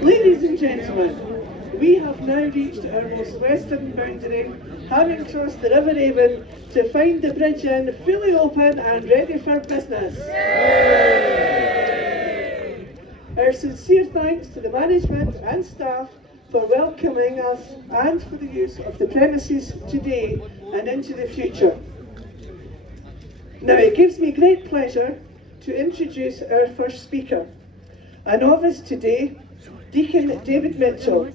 Ladies and gentlemen, we have now reached our most western boundary, having crossed the River Avon to find the bridge inn fully open and ready for business. Our sincere thanks to the management and staff for welcoming us and for the use of the premises today and into the future. Now it gives me great pleasure to introduce our first speaker, a novice today, Deacon David Mitchell.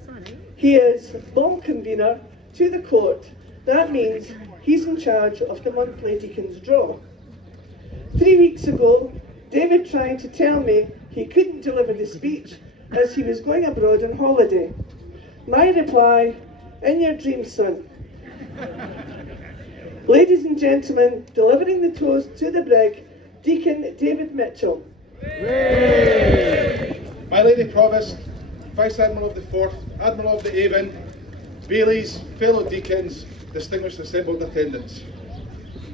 He is ball convener to the court. That means he's in charge of the monthly deacon's draw. 3 weeks ago, David tried to tell me he couldn't deliver the speech as he was going abroad on holiday. My reply, in your dreams, son. Ladies and gentlemen, delivering the toast to the Brig, Deacon David Mitchell. My Lady Provost, Vice Admiral of the Forth, Admiral of the Avon, Bailies, fellow deacons, distinguished assembled attendants.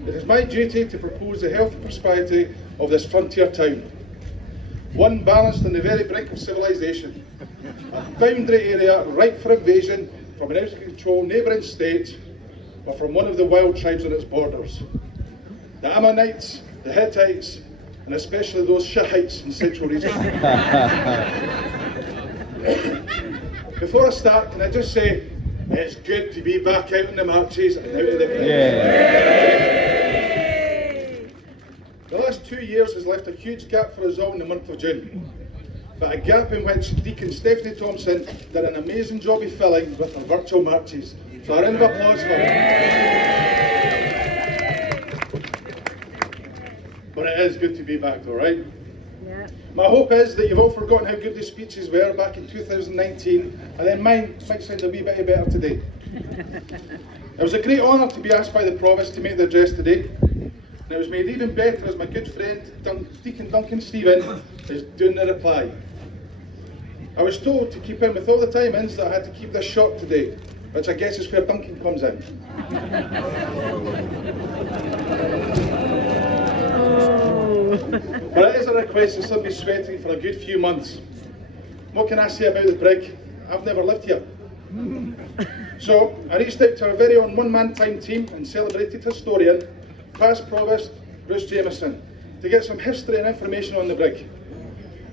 It is my duty to propose the health and prosperity of this frontier town. One balanced on the very brink of civilization, a boundary area ripe for invasion from an out-of-control neighbouring state or from one of the wild tribes on its borders. The Ammonites, the Hittites, and especially those Shihites in Central Region. Before I start, can I just say, it's good to be back out in the marches and out of the crowd. The last 2 years has left a huge gap for us all in the month of June, but a gap in which Deacon Stephanie Thompson did an amazing job of filling with her virtual marches. So a round of applause for her. But it is good to be back though, right? Yeah. My hope is that you've all forgotten how good the speeches were back in 2019, and then mine might sound a wee bit better today. It was a great honour to be asked by the Provost to make the address today. And it was made even better as my good friend Deacon Duncan Stephen is doing the reply. I was told to keep in with all the time-ins that I had to keep this short today, which I guess is where Duncan comes in. But it is a request that's been sweating for a good few months. What can I say about the Brig? I've never lived here. So I reached out to our very own one-man time team and celebrated historian, past Provost Bruce Jameson, to get some history and information on the Brig,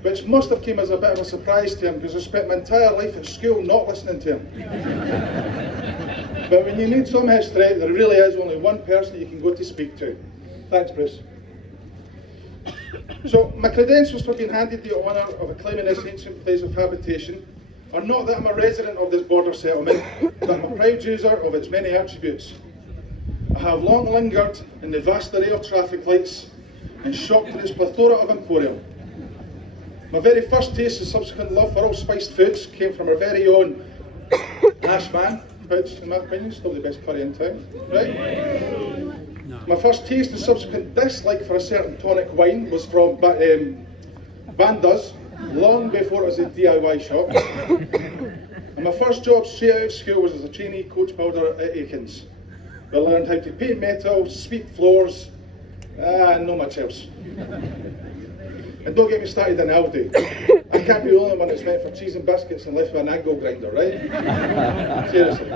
which must have come as a bit of a surprise to him because I spent my entire life at school not listening to him. But when you need some history, there really is only one person that you can go to speak to. Thanks, Bruce. So my credentials for being handed the honour of acclaiming this ancient place of habitation are not that I'm a resident of this border settlement, but I'm a proud user of its many attributes. I have long lingered in the vast array of traffic lights and shopped in its plethora of emporium. My very first taste and subsequent love for all spiced foods came from our very own Ashman, which in my opinion is still the best curry in town, right? My first taste and subsequent dislike for a certain tonic wine was from Banda's, long before it was a DIY shop. And my first job straight out of school was as a trainee coach builder at Aikens. We learned how to paint metal, sweep floors, and not much else. And don't get me started on Aldi. I can't be the only one that's went for cheese and biscuits and left with an angle grinder, right? Seriously.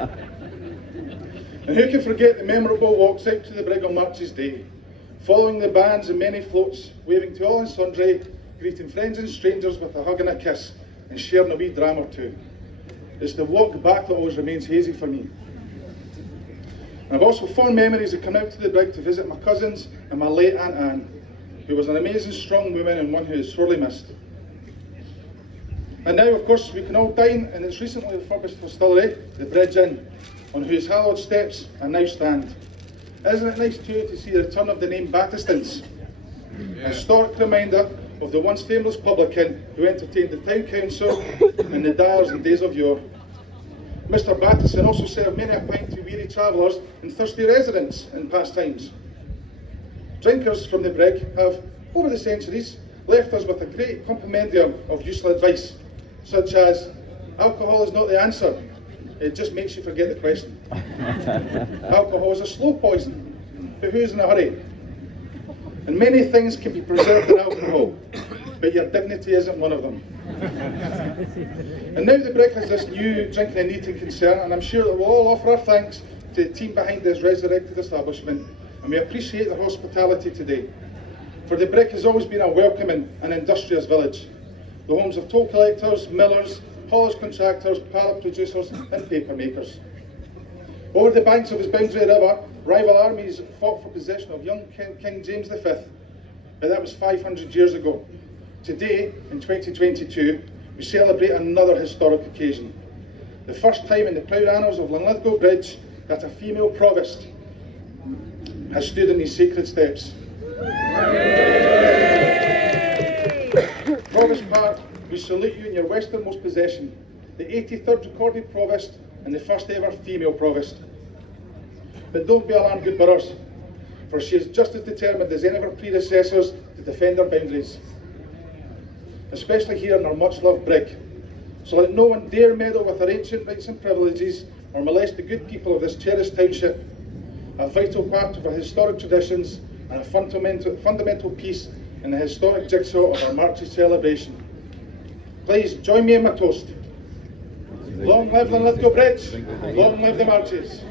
And who can forget the memorable walks out to the Brig on March's Day, following the bands and many floats, waving to all and sundry, greeting friends and strangers with a hug and a kiss, and sharing a wee dram or two. It's the walk back that always remains hazy for me. And I've also fond memories of coming out to the Brig to visit my cousins and my late Aunt Anne, who was an amazing strong woman and one who is sorely missed. And now, of course, we can all dine in its recently refurbished distillery, the Bridge Inn, on whose hallowed steps I now stand. Isn't it nice too to see the return of the name Battistons? A historic reminder of the once famous publican who entertained the town council in the Dyers and days of yore. Mr. Battiston also served many a pint to weary travellers and thirsty residents in past times. Drinkers from the Brig have, over the centuries, left us with a great compendium of useful advice, such as, alcohol is not the answer, it just makes you forget the question. Alcohol is a slow poison, but who's in a hurry? And many things can be preserved in alcohol. but your dignity isn't one of them. And now the Brig has this new drinking and eating concern, and I'm sure that we'll all offer our thanks to the team behind this resurrected establishment, and we appreciate their hospitality today. For the Brig has always been a welcoming and industrious village, the homes of toll collectors, millers, polish contractors, pallet producers and paper makers. Over the banks of his boundary river, rival armies fought for possession of young King James V, but that was 500 years ago. Today, in 2022, we celebrate another historic occasion. The first time in the proud annals of Linlithgow Bridge that a female provost has stood in these sacred steps. Provost Park, we salute you in your westernmost possession, the 83rd recorded provost and the first ever female provost. But don't be alarmed, good brothers, for she is just as determined as any of her predecessors to defend our boundaries, especially here in our much-loved Brig. So let no one dare meddle with our ancient rights and privileges or molest the good people of this cherished township, a vital part of our historic traditions and a fundamental piece in the historic jigsaw of our Marches celebration. Please join me in my toast. Long live Linlithgow Bridge, long live the Marches.